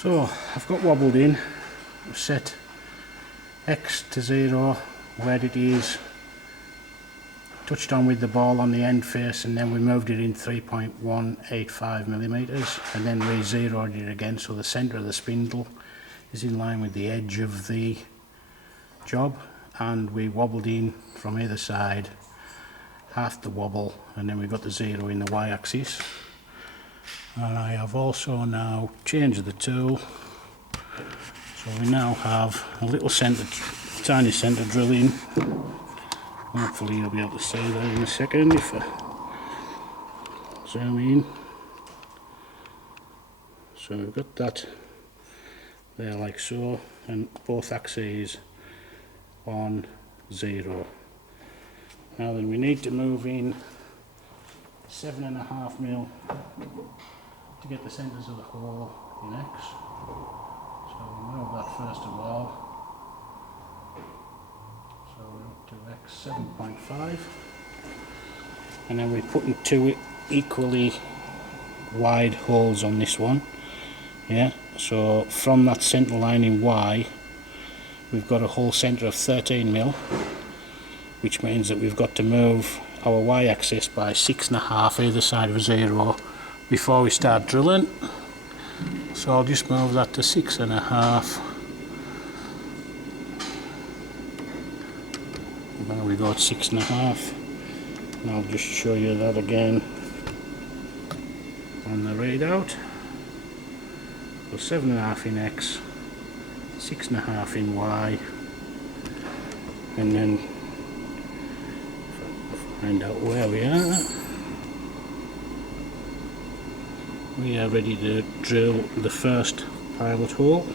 So I've got wobbled in, I've set X to 0 where it is, touched on with the ball on the end face, and then we moved it in 3.185 millimeters and then re-zeroed it again so the centre of the spindle is in line with the edge of the job, and we wobbled in from either side half the wobble, and then we've got the 0 in the y-axis. And I have also now changed the tool, so we now have a little tiny centre drill in. Hopefully you'll be able to see that in a second if I zoom in. So we've got that there like so, and both axes on 0. Now then, we need to move in 7.5mm to get the centres of the hole in X. So we'll move that first of all. So we're up to X 7.5, and then we're putting two equally wide holes on this one. Yeah, so from that centre line in Y, we've got a hole centre of 13mm, which means that we've got to move our y-axis by 6.5 either side of 0 before we start drilling. So I'll just move that to 6.5. There we go at 6.5, and I'll just show you that again on the readout. So 7.5 in X, 6.5 in Y, and then find out where we are. We are ready to drill the first pilot hole,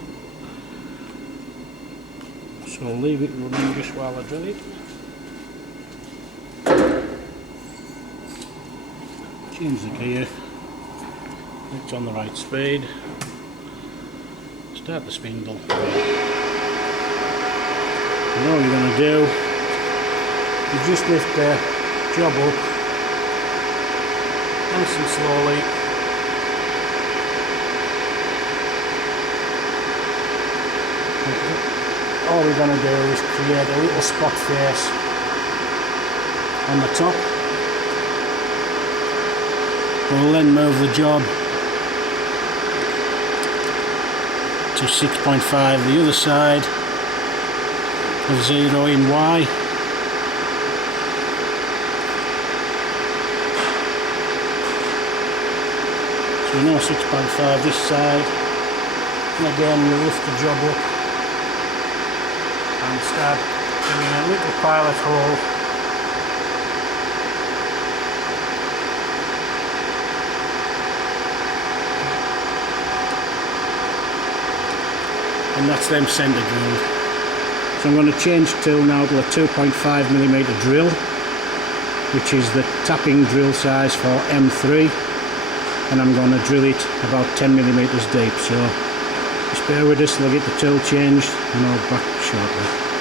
so I'll leave it running just while I drill it. Change the gear, it's on the right speed, start the spindle, and all you're going to do is just lift the job up nice and slowly, all we're going to do is create a little spot face on the top. We'll then move the job to 6.5 the other side of 0 in Y. So now 6.5 this side, and again we lift the job up and start doing a little pilot hole. And that's them centre drilled. So I'm going to change tool now to a 2.5mm drill, which is the tapping drill size for M3, and I'm going to drill it about 10mm deep. So just bear with us till I get the tool changed, and I'll be back shortly.